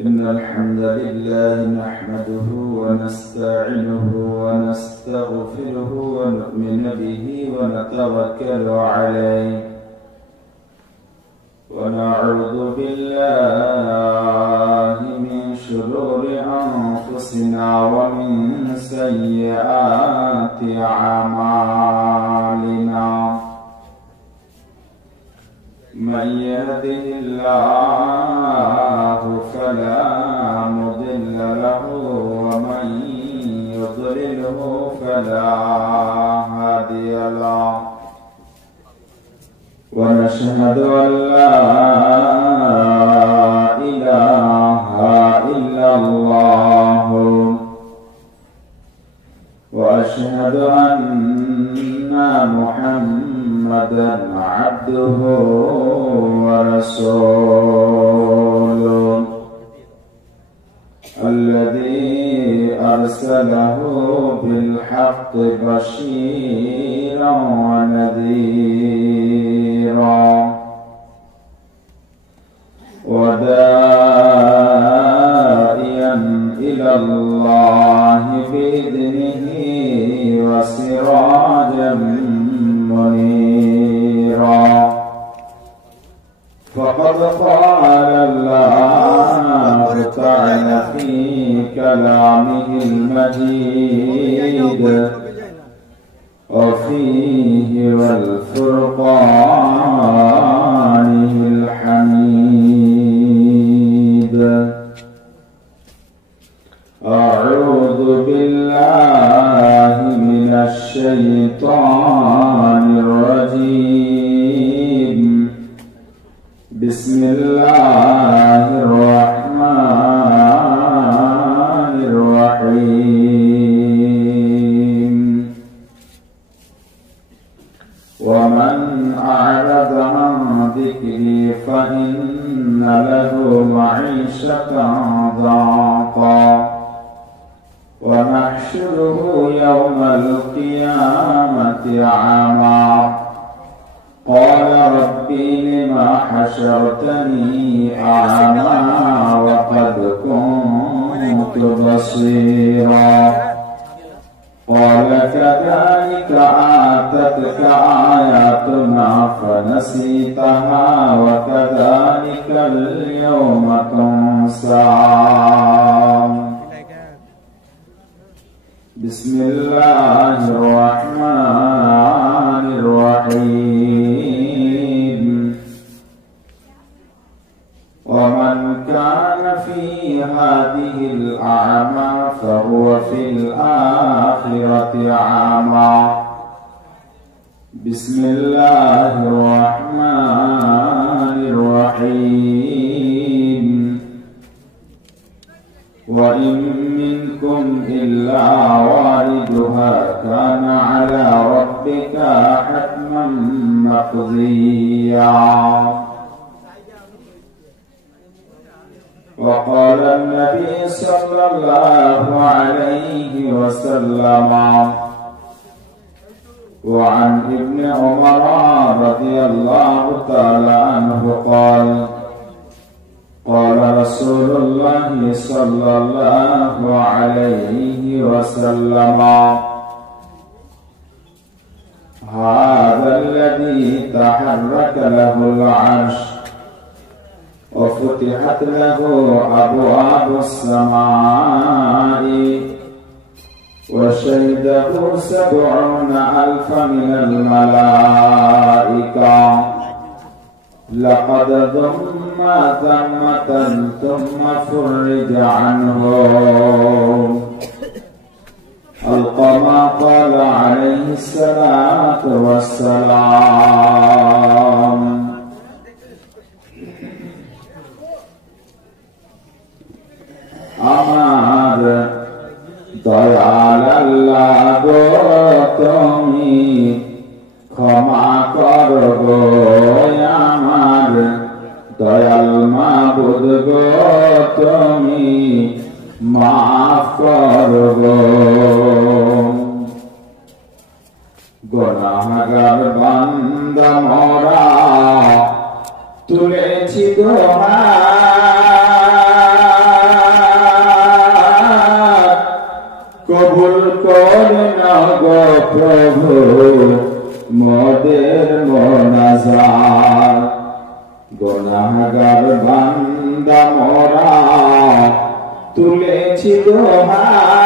إن الحمد لله نحمده ونستعينه ونستغفره ونؤمن به ونتوكل عليه ونعوذ بالله من شرور أنفسنا ومن سيئات أعمالنا من يهده الله فلا مضل له ومن يضلله فلا هادي له ونشهد أن لا إله إلا الله وأشهد أن محمدا عبده ورسوله الذي أرسله بالحق بشيرا ونذيرا وداعيا إلى الله بإذنه وسراجا منيرا فقد قال الله تعالى في كلامه المجيد وفيه والفرقانه الحميد أعوذ بالله من الشيطان الرجيم بسم الله الرحمن الرحيم ومن أعرض عن ذكري فإن له معيشة ضنكا ونحشره يوم القيامة أعمى قال ربي لما حشرتني أعمى وقد كنت بصيرا قال كذلك آتتك آياتنا فنسيتها وكذلك اليوم تنسى بسم الله الرحمن الرحيم ومن كان في هذه الأعمى فهو في الآخرة أعمى بسم الله الرحمن الرحيم وإن منكم إلا واردها كان على ربك حتما مقضيا وقال النبي صلى الله عليه وسلم وعن ابن عمر رضي الله تعالى عنه قال قال رسول الله صلى الله عليه وسلم هذا الذي تحرك له العرش وفتحت له أبواب السماء وشهده 70,000 من الملائكة لقد ضم ثمة ثم فرج عنه القما قال عليه الصلاة والسلام আমার দয়াল আল্লাহ গো তুমি ক্ষমা করো গো আমার দয়াল মাবুদ গো তুমি মাফ করো গো গুনাহগার বান্দা মোরা তুলেছি দোহাই প্রভু মোদের মোনাজাত গুনাহগার বান্দা মোরা তুলেছি দোহাত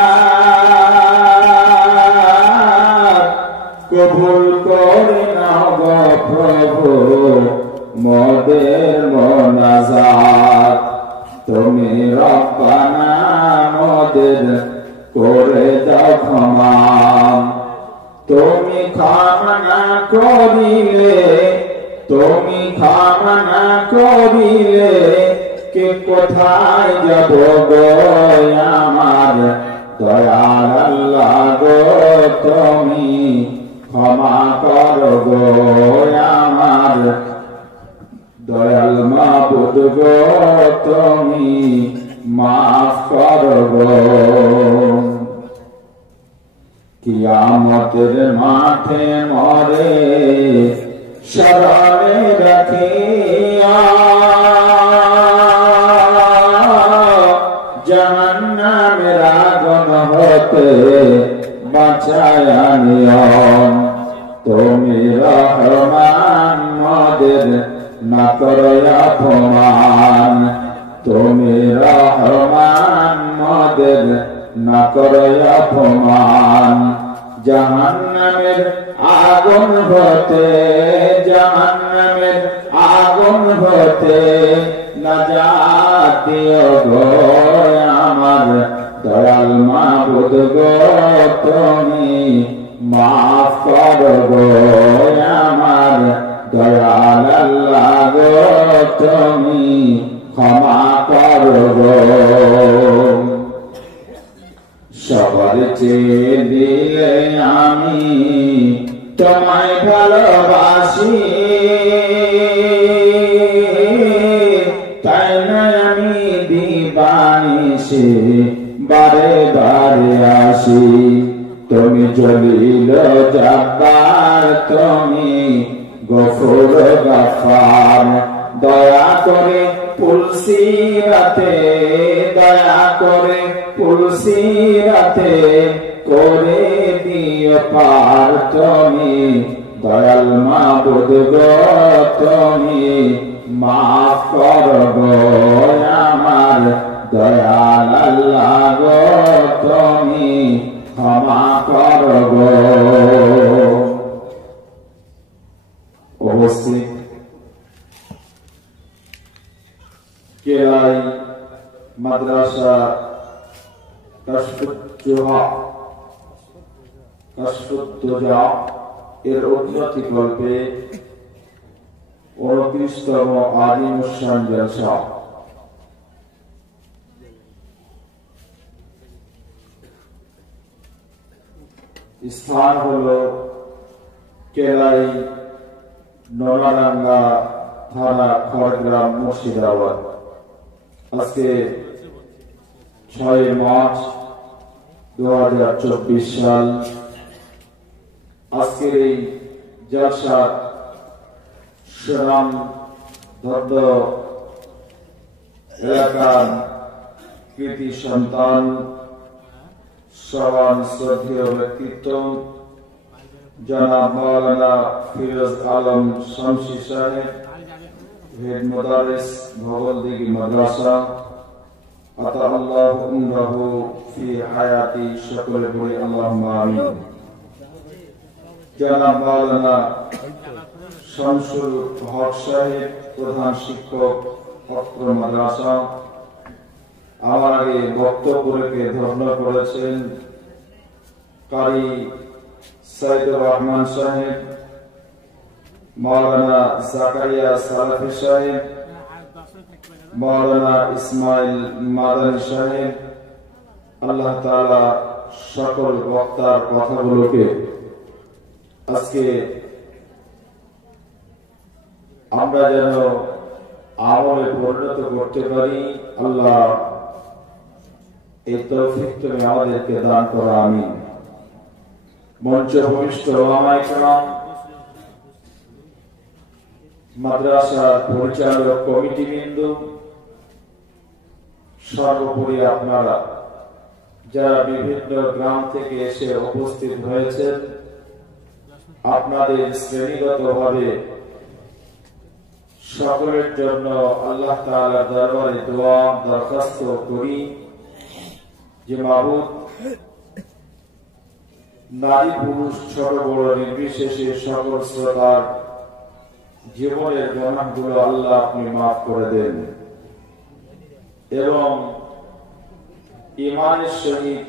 কবুল করে নাও গো প্রভু মোদের মোনাজাত তুমি রব্বানা মোদের করে দাও ক্ষমা তুমি ক্ষমা না করিলে কে কোথায় যাব গো আমার দয়াল আল্লাহ গো তুমি ক্ষমা করো গো আমার দয়াল মাবুদ গো তুমি মাফ করো গো কিয়ামতের মাঠে মরে শরণে রাখিয়া জাহান্নামের আগুন হতে বাঁচায়া নিও তুমি রহমান মোদের না করো অপমান তুমি রহমান মোদের না করো অপমান জাহান্নামের আগুন হতে নাজাত দিও গো আমার দয়াল মাবুদ গো তুমি মাফ করো গো আমার দয়াল আল্লাহ গো তুমি ক্ষমা করো গো সবার চেয়ে দিলে আমি তোমায় ভালোবাসি তাই না আমি দিবানিশি বারে বারে আসি তুমি জলিল জব্বার তুমি গফুর গফফার দয়া করে পুলসিরাতে করে দিও পার তুমি দয়াল মাবুদ গো তুমি মাফ করো গো আমার দয়াল আল্লাহ গো তুমি ক্ষমা করো গো উপস্থিত কেরাই মাদ্রাসা কাশফুদ্দোজা এর উন্নতি কল্পে 29তম আলিমুশান জলসা স্থান হলো কেরাই নলাডাঙ্গা থানা খড়গ্রাম মুর্শিদাবাদ আজকে 6 মার্চ 2024 সাল আজকের এই জলসা সুনাম ধন্য এলাকার কৃতি সন্তান সমান শ্রদ্ধেয় ব্যক্তিত্ব জনাব মাওলানা ফিরোজ আলম শামসী সাহেব হেড মুদারিস ভগলদিঘি মাদ্রাসা আতাআল্লাহু উমরাহু ফি হায়াতি সকলে বলি আল্লাহুম্মা আমিন জনাব মাওলানা শামসুল হক সাহেব প্রধান শিক্ষক অত্র মাদ্রাসা আমার আগে বক্তব্য রেখে ধর্ণা করেছেন কারি সাইদুর রহমান সাহেব মাওলানা জাকারিয়া সালাফি সাহেব মাওলানা ইসমাইল মাদানী সাহেব আল্লাহ তাআলা সকল বক্তার কথাগুলোকে আজকে আমরা যেন আমলে পরিণত করতে পারি আল্লাহ এই তৌফিক তুমি আমাদেরকে দান করো আমিন মঞ্চ ভূমিষ্ঠ ওলামায়ে কেরাম মাদ্রাসার পরিচালক কমিটিবৃন্দ সর্বোপরি আপনারা যারা বিভিন্ন গ্রাম থেকে এসে উপস্থিত হয়েছেন আপনাদের শ্রেণীগতভাবে সকলের জন্য আল্লাহ তাআলার দরবারে দোয়া দরখাস্ত করি যে মাবুদ, নারী পুরুষ ছোট বড় নির্বিশেষে সকল শ্রোতার জীবনের গুনাহগুলো আল্লাহ আপনি মাফ করে দেন এবং ঈমানের সহিত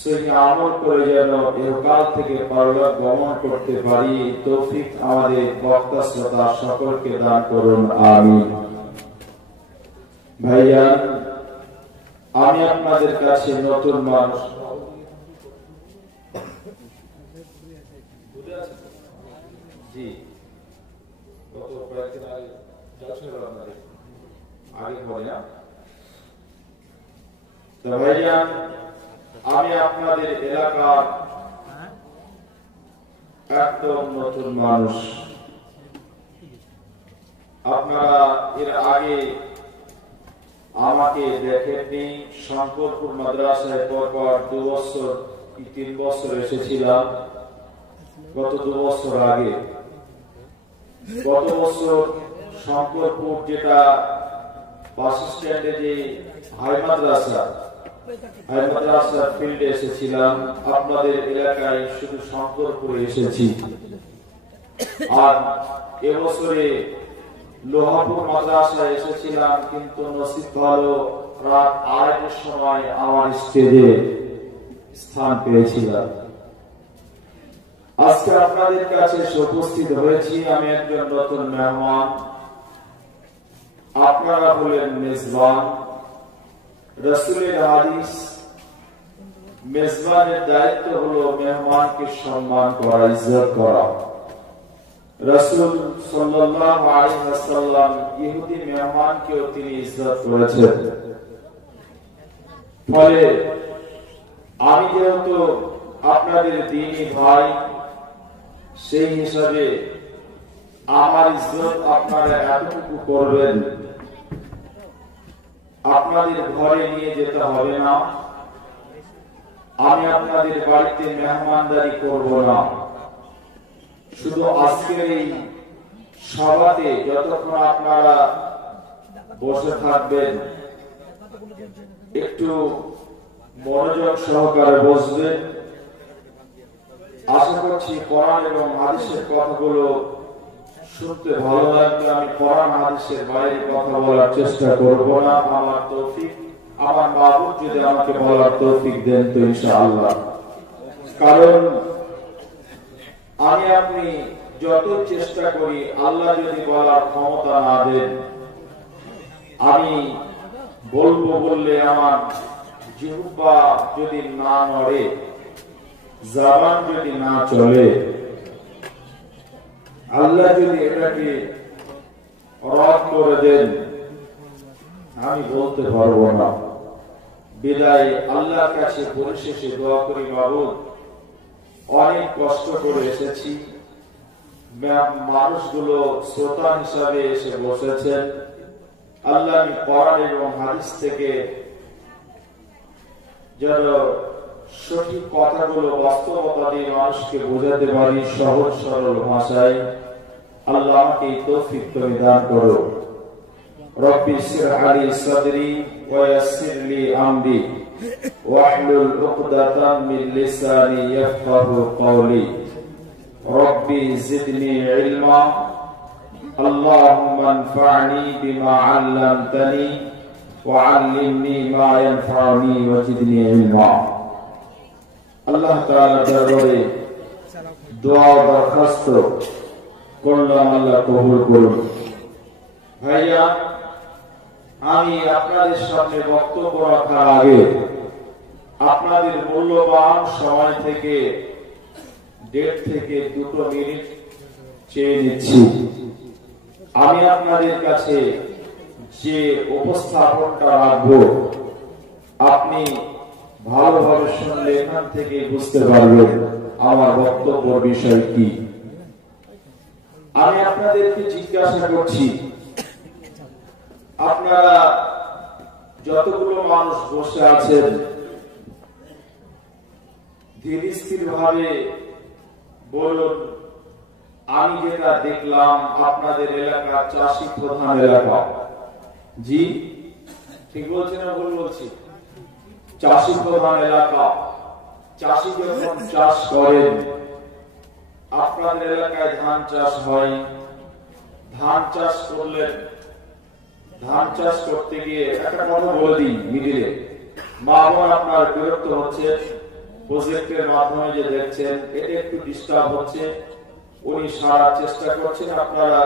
সহি আমল করে যেন ইহকাল থেকে পারলৌক গমন করতে পারি, তৌফিক আমাদের বক্তা শ্রোতা সকলকে দান করুন, আমিন। ভাইজান, আমি আপনাদের কাছে নতুন মানুষ, জি গত কয়েকদিন আগে পরে না, তো ভাইজান আমি আপনাদের এলাকার একদম নতুন মানুষ। আপনারা এর আগে আমাকে দেখেননি। শঙ্করপুর মাদ্রাসায় পরপর 2 বছর কি 3 বছর এসেছিলাম গত 2 বছর আগে। গত বছর শঙ্করপুর যেটা বাস স্ট্যান্ডে যে হাই মাদ্রাসা ফিল্ডে এসেছিলাম, আপনাদের এলাকায় শুধু শঙ্করপুরে এসেছি। আর এবছরে লোহাপুর মাদ্রাসায় এসেছিলাম, কিন্তু নসিব ভালো রাত 2:30টার সময় আমার স্টেজে স্থান পেয়েছিলাম। আজকে আপনাদের কাছে উপস্থিত হয়েছি আমি একজন নতুন মেহমান। আপনারা হলেন মেজবান। রাসূলের হাদিস, মেজবানের দায়িত্ব হলো মেহমানকে সম্মান করা, ইজ্জত করা। রাসূল সাল্লাল্লাহু আলাইহি ওয়াসাল্লাম ইহুদি মেহমানকেও তিনি ইজ্জত করেছেন। ফলে আমি যেহেতু আপনাদের দ্বীনি ভাই, সেই হিসাবে আমার ইজ্জত আপনারা এতটুকু করবেন, আপনাদের ঘরে নিয়ে যেতে হবে না, আমি আপনাদের বাড়িতে মেহমানদারি করব না। শুধু আজকের এই সভাতে যতক্ষণ আপনারা বসে থাকবেন, একটু মনোযোগ সহকারে বসবেন। আশা করছি কোরআন এবং হাদিসের কথাগুলো শুনতে ভালো লাগবে। আমি কোরআন হাদিসের বাইরে কথা বলার চেষ্টা করব না। আমার তৌফিক, আমার মাবুদ যদি আমাকে বলার তৌফিক দেন তো ইনশাআল্লাহ। কারণ আমি আপনি যত চেষ্টা করি, আল্লাহ যদি বলার ক্ষমতা না দেন, আমি বলবো বললে আমার জিহ্বা যদি না নড়ে, জবান যদি না চলে, আল্লাহ যদি এটাকে রদ করে দেন, আমি বলতে পারবো না। বিদায় আল্লাহর কাছে পরিশেষে দোয়া করি, মাবুদ অনেক কষ্ট করে এসেছি, মানুষগুলো শ্রোতা হিসাবে এসে বসেছেন। আল্লাহ আমি কোরআন এবং হাদিস থেকে যেন সঠিক কথাগুলো বাস্তবতা দিয়ে মানুষকে বোঝাতে পারি সহজ সরল ভাষায়। আল্লাহ আমাকে তৌফিক তুমি দান করো। রব্বি ইশরাহ লি সাদরি ওয়া ইয়াসসির লি আমরি ওয়াহলুল উকদাতাম মিন লিসানি ইয়াফকাহু কওলি। রব্বি জিদনি ইলমা। আল্লাহুম্মা আনফা'নি বিমা 'আল্লামতানি ওয়া 'আল্লিমনি মা ইয়ানফা'ুনি ওয়া জিদনি ইলমা। আল্লাহ তাআলার দরবারে দোয়া দরখাস্ত করলাম, আল্লাহ কবুল করুন। ভাইয়া, আমি আপনাদের সামনে বক্তব্য রাখার আগে আপনাদের মূল্যবান সময় থেকে 1.5 থেকে 2 মিনিট চেয়ে নিচ্ছি। আমি আপনাদের কাছে যে উপস্থাপনটা রাখবো, আপনি ভালোভাবে শুনলে এখান থেকে বুঝতে পারবেন আমার বক্তব্যের বিষয় কি। আমি আপনাদেরকে জিজ্ঞাসা করছি, আপনারা যতগুলো মানুষ বসে আছেন, ধীর স্থির ভাবে বলুন, আমি যেটা দেখলাম আপনাদের এলাকা চাষী প্রধান এলাকা। জি ঠিক বলছি না ভুল বলছি? চাষী প্রধান এলাকা। চাষী যখন চাষ করেন, আপনাদের এলাকায় ধান চাষ হয়। ধান চাষ করলেন, ধান চাষ করতে গিয়ে একটা কথা বলে দিই মিডিলে, মা বোন আপনার বিরক্ত হচ্ছে, প্রজেক্টের মাধ্যমে যে দেখছেন এটা একটু ডিস্টার্ব হচ্ছে, উনি সারার চেষ্টা করছেন, আপনারা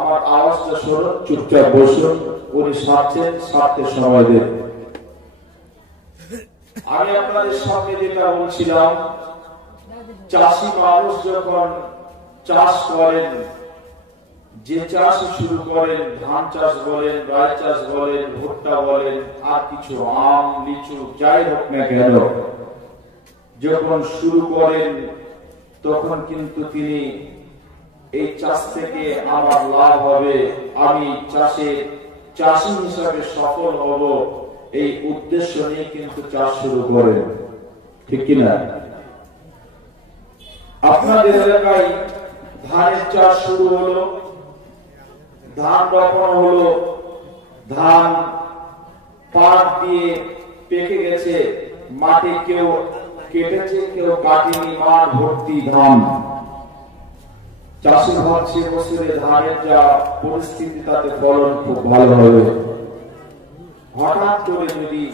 আমার আওয়াজটা শুনুন, চুপচাপ বসুন, উনি সারছেন, সারতে সময় দেন। আমি আপনাদের সামনে যেটা বলছিলাম, চাষি মানুষ যখন চাষ করেন, যে চাষ শুরু করেন, ধান চাষ বলেন, রায় চাষ বলেন, ভুট্টা বলেন, আর কিছু আম লিচু যাই হোক না কেন, যখন শুরু করেন তখন কিন্তু তিনি এই চাষ থেকে আমার লাভ হবে, আমি চাষি হিসাবে সফল হব, এই উদ্দেশ্য নিয়ে কিন্তু চাষ শুরু করেন, ঠিক কিনা? আপনাদের এলাকায় ধানের চাষ শুরু হলো, ধান রোপণ হলো, ধান পাট দিয়ে পেকে গেছে, মাটি কেউ কেটেছে কেউ কাটেনি, মাঠ ভর্তি ধান। চাষি ভাবছে বছরে ধানের যা পরিস্থিতি তাতে ফলন খুব ভালো হবে। হঠাৎ করে যদি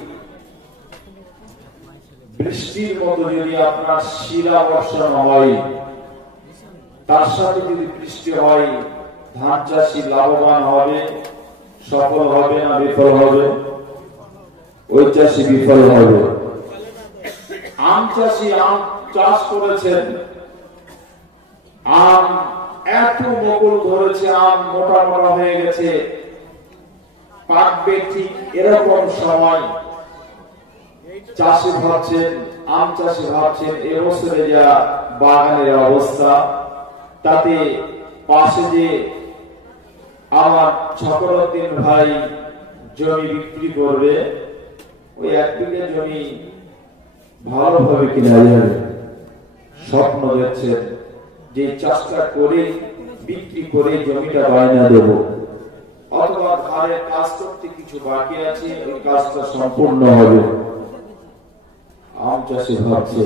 বৃষ্টির মতো যদি আপনার শিলা বর্ষণ হয়, তার সাথে যদি বৃষ্টি হয়, ধান চাষি লাভবান হবে, সফল হবে না বিফল হবে? ওই চাষি বিফল হবে। আম চাষি আম চাষ করেছেন, আম এত বকুল ধরেছে, আম মোটা মোটা হয়ে গেছে, পাকবে ঠিক এরকম সময় চাষি ভাবছেন, আম চাষি ভাবছেন এবছরে যা বাগানের অবস্থা, তাতে পাশে যে আমার ছকরউদ্দিন ভাই জমি বিক্রি করবে, ওই 1 বিঘা জমি ভালোভাবে কিনা যাবে। স্বপ্ন দেখছেন যে চাষটা করে বিক্রি করে জমিটা বায়না দেব, অথবা ধারের কাজ করতে কিছু বাকি আছে, ওই কাজটা সম্পূর্ণ হবে। আম চাষি ভাবছে,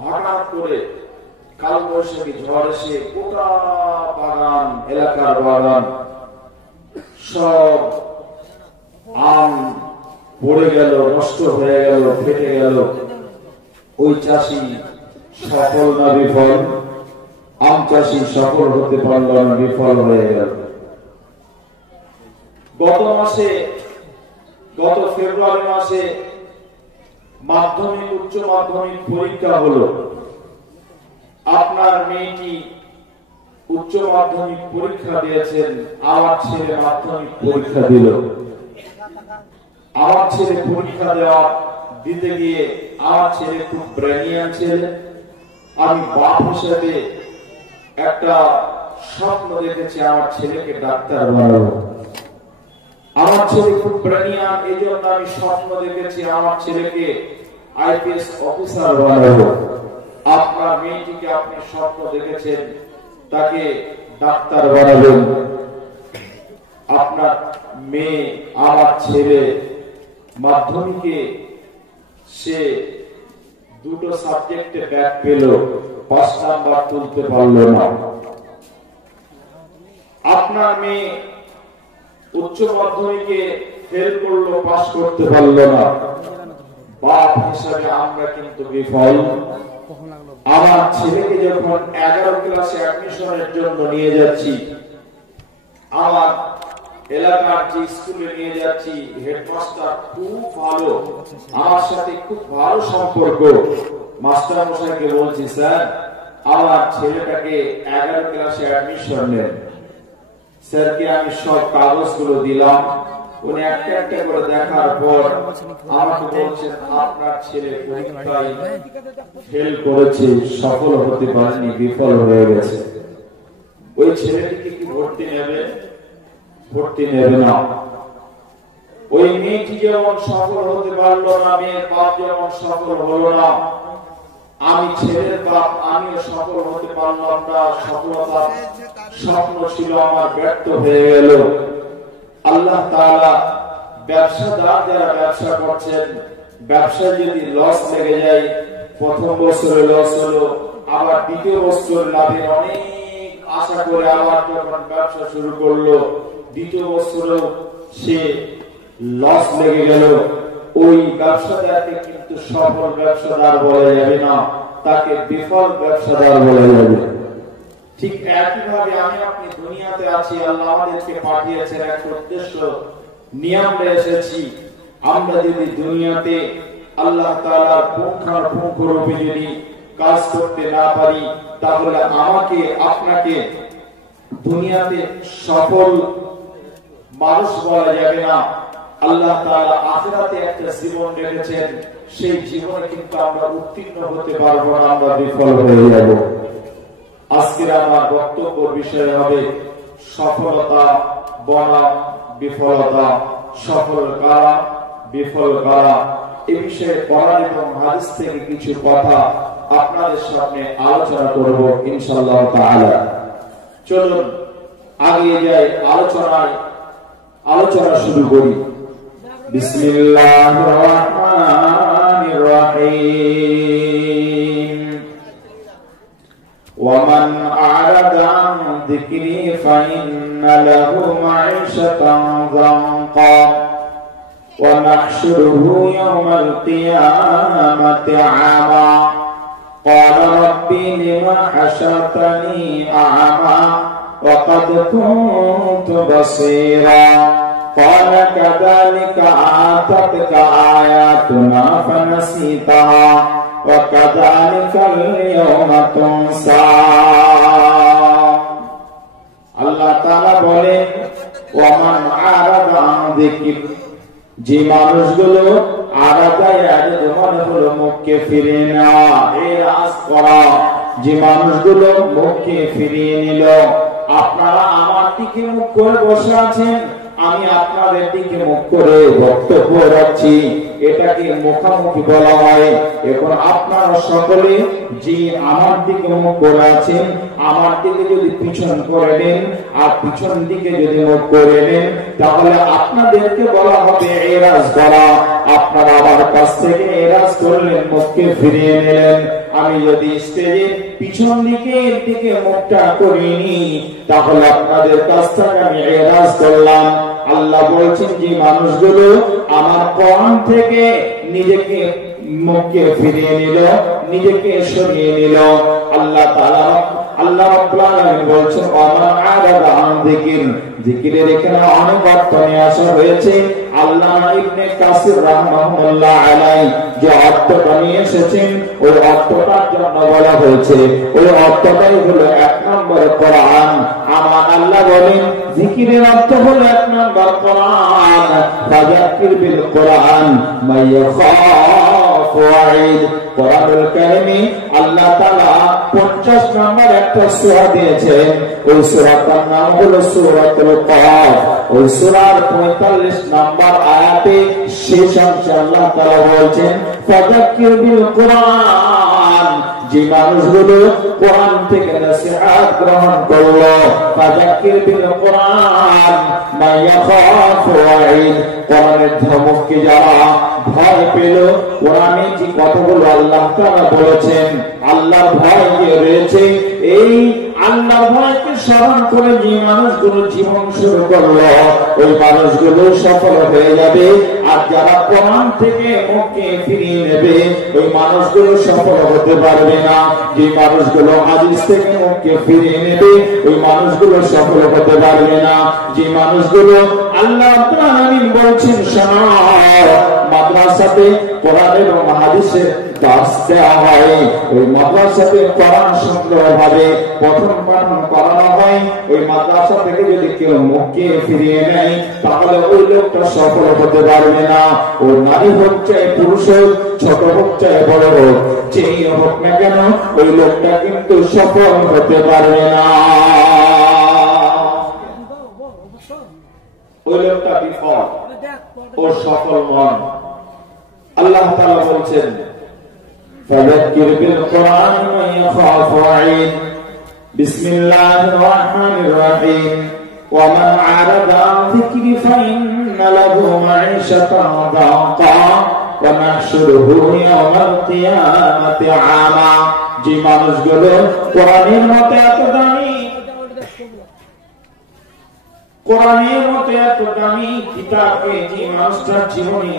হঠাৎ করে কাল বৈশাখী ঝড় এসে গোটা বাগান, এলাকার বাগান সব আম পড়ে গেল, নষ্ট হয়ে গেল, ফেটে গেল। ওই চাষি সফল না বিফল? আম চাষি সফল হতে পারল না, বিফল হয়ে গেল। গত ফেব্রুয়ারি মাসে মাধ্যমিক উচ্চ মাধ্যমিক পরীক্ষা হলো। আপনার মেয়েটি উচ্চ মাধ্যমিক পরীক্ষা দিয়েছেন, আমার ছেলে মাধ্যমিক পরীক্ষা দিল। আমার ছেলে পরীক্ষা দিতে গিয়ে আমার ছেলে খুব ব্রেনিয়ান ছেলে। আমি বাপ হিসেবে একটা স্বপ্ন দেখেছি, আমার ছেলেকে ডাক্তার বানাবো। আমার ছেলে খুব ব্রেনিয়ান, এই জন্য আমি স্বপ্ন দেখেছি আমার ছেলেকে আইপিএস অফিসার বানাবো। আপনার মেয়েটিকে আপনি স্বপ্ন দেখেছেন তাকে ডাক্তার বানাবেন। আপনার মেয়ে, আমার ছেলে মাধ্যমিকে সে 2টো সাবজেক্টে ব্যাক পেল, 5 নাম্বার তুলতে পারল না। আপনার মেয়ে উচ্চ মাধ্যমিকে ফেল করলো, পাস করতে পারল না। বাপ হিসাবে আমরা কিন্তু বিফল। আমার ছেলেকে যখন 11 ক্লাসে অ্যাডমিশনের জন্য নিয়ে যাচ্ছি, আমার এলাকার যে স্কুলে নিয়ে যাচ্ছি, হেডমাস্টার খুব ভালো, আমার সাথে খুব ভালো সম্পর্ক। মাস্টার মশাইকে বলছি, স্যার আমার ছেলেটাকে 11 ক্লাসে অ্যাডমিশন নেন। স্যারকে আমি সব কাগজগুলো দিলাম, উনি একটা একটা করে দেখার পর আমাকে বলছেন, আপনার ছেলে পরীক্ষায় ফেল করেছে, সফল হতে পারেনি, বিফল হয়ে গেছে। ওই ছেলেটিকে কি ভর্তি নেবে? ভর্তি নেবে না। ওই মেয়েটি যেমন সফল হতে পারলো না, মেয়ের বাপ যেমন সফল হলো না, আমি ছেলের বাপ, আমিও সফল হতে পারলাম না, সফলতার স্বপ্ন ছিল আমার ব্যর্থ হয়ে গেল। আল্লাহ তাআলা ব্যবসাদার যারা ব্যবসা করছেন, ব্যবসা যদি লস লেগে যায়, প্রথম বছরে লস হলো, আবার দ্বিতীয় বছর লাভের অনেক আশা করে আবার যখন ব্যবসা শুরু করলো, দ্বিতীয় বছরেও সে লস লেগে গেল, ওই ব্যবসাদারকে কিন্তু সফল ব্যবসাদার বলা যাবে না, তাকে বিফল ব্যবসাদার বলা যাবে। ঠিক একইভাবে আমি আপনি দুনিয়াতে আছি, আল্লাহ আমাদেরকে পাঠিয়েছেন একটা উদ্দেশ্য নিয়ে আমরা এসেছি। আমরা যদি দুনিয়াতে আল্লাহ তাআলার পুঙ্খানুপুঙ্খ রূপে যদি কাজ করতে না পারি, তাহলে আমাকে আপনাকে দুনিয়াতে সফল মানুষ বলা যাবে না। আল্লাহ তাআলা আখিরাতে একটা জীবন রেখেছেন, সেই জীবনে কিন্তু আমরা উত্তীর্ণ হতে পারবো না, আমরা বিফল হয়ে যাব। আজকের আমার বক্তব্যের বিষয় হবে সফলতা বনাম বিফলতা, সফল কারা বিফল কারা। এ বিষয়ে কোরআন এবং হাদিস থেকে কিছু কথা আপনাদের সামনে আলোচনা করব ইনশাআল্লাহ তাআলা। চলুন আগে যাই, আলোচনা শুরু করি। বিসমিল্লাহির রহমানির রহিম। ওয়ামান আ'রাদা আন যিকরি ফাইন্না লাহু মা'ঈশাতান যানকা ওয়া নাহশুরুহু ইয়াওমাল কিয়ামাতি আ'মা ক্বালা রাব্বি লিমা হাশারতানি আ'মা ওয়া ক্বাদ কুনতু বাসীরা قال كذلك آتتك آياتنا فنسيتها وكذلك اليوم تنسى। আল্লাহ তাআলা বলেন ওয়ামান আরাদা আন যিকরি, যে মানুষগুলো মানে হলো মুখকে ফিরিয়ে নেওয়া, এরাজ করা, যে মানুষগুলো মুখকে ফিরিয়ে নিল। আপনারা আমার দিকে মুখ করে বসে আছেন, আমি আপনাদের দিকে মুখ করে বক্তব্য রাখছি, এটাকে মুখামুখি বলা হয়। এখন আপনারা সকলে যে আমার দিকে মুখ করে আছেন, আমার দিকে যদি পিছন করে দেন আর পিছন দিকে যদি মুখ করে দেন, তাহলে আপনাদেরকে বলা হবে এরাজ করা। আপনারা আমার কাছ থেকে এরাজ করলেন, মুখকে ফিরিয়ে নিলেন। আমি যদি স্টেজে পিছন দিকে মুখটা করিনি, তাহলে আপনাদের কাছ থেকে আমি এরাজ করলাম। আল্লাহ বলছেন যে মানুষগুলো আমার কোরআন থেকে নিজেকে মুখকে ফিরিয়ে নিল, নিজেকে সরিয়ে নিল। আল্লাহ তাআলা আল্লাহ রাব্বুল আলামিন বলছেন ওয়ামান আ'রাদা আন যিকর, যিকিরের এখানে অনেক অর্থ নিয়ে আসা হয়েছে। আল্লামা ইবনে কাসির রাহমাহুল্লাহ আলাইহি যে অর্থটা নিয়ে এসেছেন, ওই অর্থটার জন্য বলা হয়েছে, ওই অর্থটাই হলো এক নম্বর কোরআন। আমার আল্লাহ বলেন যিকিরের অর্থ হলো এক নম্বর কোরআন। ফাযাক্কির বিল কোরআন মাইয়াখাফু ওয়াঈদ। কোরআনুল কারীমে আল্লাহ তাআলা 50 নম্বর একটা সূরা দিয়েছেন, ওই সূরাটার নাম হলো সূরাতুল কাফ। ওই সূরার 45 নম্বর আয়াতে শেষ অংশে আল্লাহ তাআলা বলছেন ফাযাক্কির বিল কোরআন, যে মানুষগুলো কোরআন থেকে নসিহত গ্রহণ করলো, ফাযাক্কির বিল কোরআন মাইয়াখাফু ওয়াঈদ, কোরআনের ধমককে যারা ভয় পেল, কোরআনে যে কথাগুলো আল্লাহ তাআলা বলেছেন, আল্লাহর ভয় যে রয়েছে, এই আল্লাহর ভয়কে স্মরণ করে যে মানুষগুলো জীবন শুরু করলো, ওই মানুষগুলো সফল হয়ে যাবে। আর যারা কোরআন থেকে মুখকে ফিরিয়ে নেবে, ওই মানুষগুলো সফল হতে পারবে না। যে মানুষগুলো হাদিস থেকে মুখকে ফিরিয়ে নেবে, ওই মানুষগুলো সফল হতে পারবে না। যে মানুষগুলো আল্লাহ রাব্বুল আলামিন বলছেন শোনো, মাদ্রাসাতে কোরআন এবং হাদিসের দার্স দেওয়া হয়, ওই মাদ্রাসাতে কোরআন সুন্দরভাবে পঠন পাঠন করানো হয়। ওই মাদ্রাসা থেকে যদি কেউ মুখকে ফিরিয়ে নেয়, তাহলে ওই লোকটা সফল হতে পারবে না। ও নারী হোক চাই পুরুষ হোক, ছোট হোক চাই বড় হোক, যেই হোক না কেন, ওই লোকটা কিন্তু সফল হতে পারবে না, ওই লোকটা বিফল, ও সফল নয়। আল্লাহ তাআলা বলছেন فذكر بالقرآن من يخاف وعيد بسم الله الرحمن الرحيم ومن أعرض عن ذكري فإن له معيشة ضنكا ونحشره يوم القيامة أعمى যে মানুষগুলো কোরআনের মতো এত দামি কিতাবকে যে মানুষটার জীবনে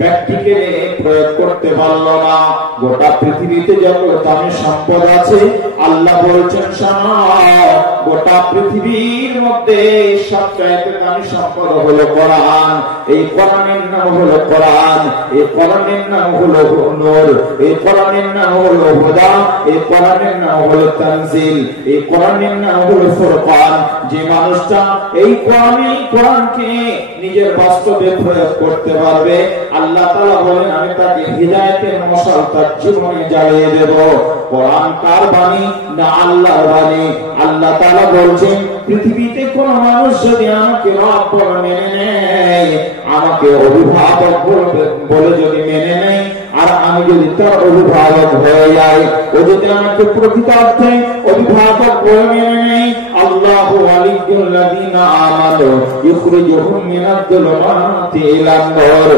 প্র্যাকটিক্যালি প্রয়োগ করতে পারল না, গোটা পৃথিবীতে যত দামি সম্পদ আছে আল্লাহ বলছেন শোনো, গোটা পৃথিবীর মধ্যে সবচাইতে দামি সম্পদ হলো কোরআন। এই কোরআনের নাম হলো কোরআন, এই কোরআনের নাম হলো নূর, এই কোরআনের নাম হলো হুদা, এই কোরআনের নাম হলো তানজিল, এই কোরআনের নাম হলো ফুরকান। যে মানুষটা এই কোরআনকে নিজের বাস্তবে প্রয়োগ করতে পারবে, আল্লাহ তাআলা বলেন আমি তাকে হিদায়াতের মশাল তার জীবনে জ্বালিয়ে দেব। কোরআন কার বাণী না আল্লাহর বাণী? আল্লাহ তাআলা বলছেন পৃথিবীতে কোন মানুষ যদি আমাকে রব বলে মেনে নেয়, আমাকে অভিভাবক বলে যদি মেনে নেয়, আর আমি যদি তার অভিভাবক হয়ে যাই, ও যদি আমাকে প্রকৃত অর্থে অভিভাবক বলে মেনে নেয়, আল্লাহু ওয়ালিয়্যুল্লাযীনা আমানু ইখরিজুহুম মিনাজ-যুলুমাতি ইলান-নূর।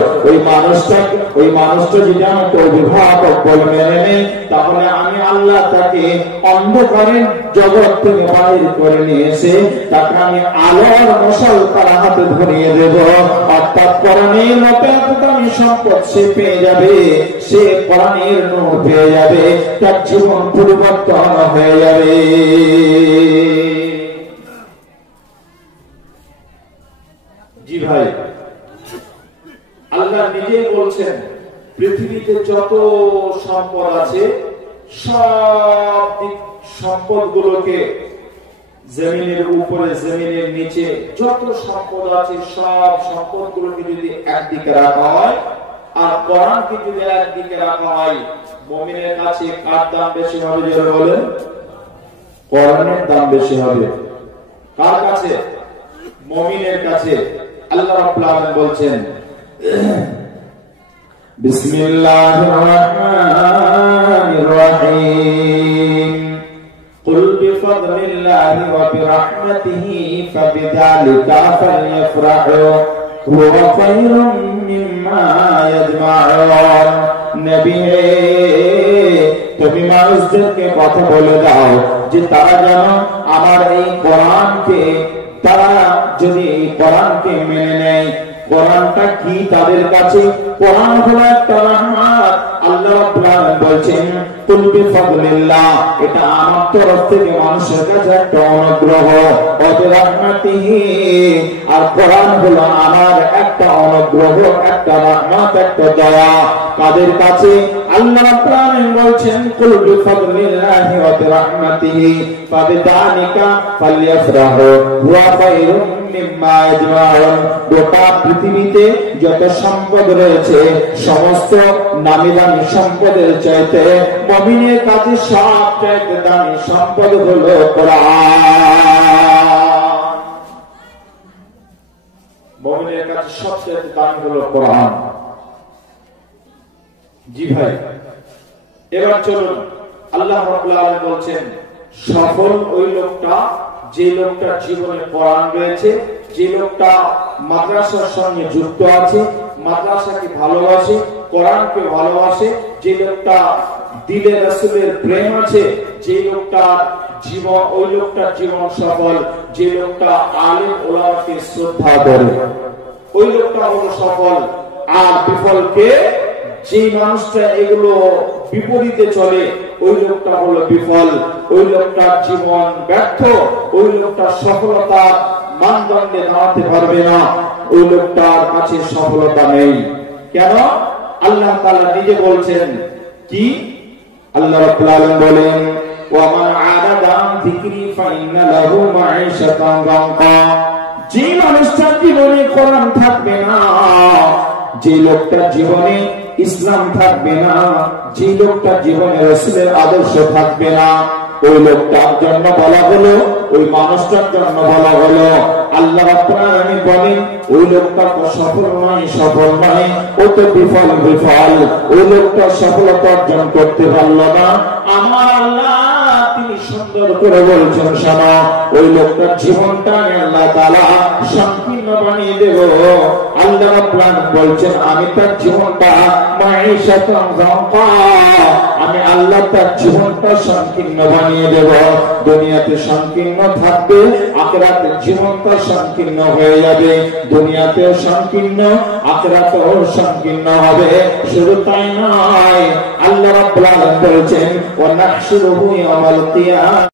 ওই মানুষটা যদি আমাকে অভিভাবক বলে মেনে নেয়, তাহলে আমি আল্লাহ তাকে অন্ধকারের জগৎ থেকে বাইর করে নিয়ে এসে তাকে আমি আলোর মশাল তার হাতে ধরিয়ে দেব। অর্থাৎ কোরআনের মতো এত দামি সম্পদ সে পেয়ে যাবে, সে কোরআনের নূর পেয়ে যাবে, তার জীবন পরিবর্তন হয়ে যাবে। জি ভাই, আল্লাহ নিজেই বলছেন পৃথিবীতে যত সম্পদ আছে সব সম্পদগুলোকে জমিনের উপরে জমিনের নিচে যত সম্পদ আছে সব সম্পদগুলোকে যদি একদিকে রাখা হয় আর কোরআনকে যদি একদিকে রাখা হয়, মুমিনের কাছে কার দাম বেশি হবে? যারা বলেন কোরআনের দাম বেশি হবে। কার কাছে? মুমিনের কাছে। আল্লাহ রাব্বুল আলামিন বলছেন বিসমিল্লাহির রহমানির রহিম কুল বিফাদলিল্লাহি ওয়া বিরহমাতিহি ফাবিযালিকা ফালইফরাহু হুয়া খায়রুম মিম্মা ইয়াজমাউন। নবী হে, তুমি মানুষদেরকে কথা বলে দাও যে তারা যেন আমার এই কোরআনকে, তারা যদি এই কোরআনকে মেনে নেয়। কোরআনটা কি তাদের কাছে? কোরআন হলো একটা রহমত। আল্লাহ রাব্বুল আলামিন বলছেন কুল বিফাদলিল্লাহ, এটা আমার তরফ থেকে মানুষের কাছে একটা অনুগ্রহ। ওয়া বিরহমাতিহি, আর কোরআন হলো আমার একটা অনুগ্রহ, একটা রহমত, একটা দয়া। কাদের কাছে? আল্লাহ রাব্বুল আলামিন বলছেন কুল বিফাদলিল্লাহি ওয়া বিরহমাতিহি ফাবিযালিকা ফালইফরাহু হুয়া খায়রুম মিম্মা ইয়াজমাউন। গোটা পৃথিবীতে যত সম্পদ রয়েছে সমস্ত নামি দামি সম্পদের চাইতে মুমিনের কাছে সবচেয়ে দামি সম্পদ হলো কোরআন। মুমিনের কাছে সবচেয়ে দামি হলো কোরআন। জি ভাই, এবার চলুন, আল্লাহ রাব্বুল আলামিন বলছেন সফল ওই লোকটা যে লোকটার জীবনে কোরআন রয়েছে, যে লোকটা মাদ্রাসার সঙ্গে যুক্ত আছে, মাদ্রাসাকে ভালোবাসে, কোরআনকে ভালোবাসে, যে লোকটা দিলে রাসূলের প্রেম আছে, যে লোকটা জীবন, ওই লোকটার জীবন সফল। যে লোকটা আলেম ওলামাকে শ্রদ্ধা করে, ওই লোকটা হলো সফল। আর বিফলকে, যে মানুষটা এগুলো বিপরীতে চলে, ওই লোকটা হলো বিফল। ওই লোকটার জীবন ব্যর্থ, ওই লোকটা সফলতার মানদণ্ডে দাঁড়াতে পারবে না, ওই লোকটার কাছে সফলতা নেই। কেন? আল্লাহ তাআলা নিজে বলছেন কি? আল্লাহ রাব্বুল আলামিন বলেন ওয়া মান আরাদা আন যিকরি ফাইন্না লাহু মাঈশাতান দানকা। যে মানুষটার জীবনে কোরআন থাকবে না, যে লোকটার জীবনে ইসলাম থাকবে না, যে লোকটার জীবনে রাসূলের আদর্শ থাকবে না, ওই লোকটার জন্য বলা হলো, ওই মানুষটার জন্য বলা হলো আল্লাহ রাব্বুল আলামিন বলেন ওই লোকটা তো সফল নয়, ও তো বিফল, ওই লোকটা সফলতা অর্জন করতে পারল না। আমার আল্লাহ তিনি সুন্দর করে বলছেন, শোনো, ওই লোকটার জীবনটা আল্লাহ তাআলা সংকীর্ণ বানিয়ে দেব। আল্লাহ রাব্বুল আলামিন বলছেন, আমি তার জীবনটা মাঈশাতান যানকা, আমি আল্লাহ তার জীবনটা সংকীর্ণ বানিয়ে দেব। দুনিয়াতে সংকীর্ণ থাকবে, আখিরাতে জীবনটা সংকীর্ণ হয়ে যাবে। দুনিয়াতেও সংকীর্ণ, আখিরাতেও সংকীর্ণ হবে। শুধু তাই নয়, আল্লাহ রাব্বুল আলামিন বলেছেন, ওয়া নাহশুরুহু ইয়াওমাল কিয়ামাহ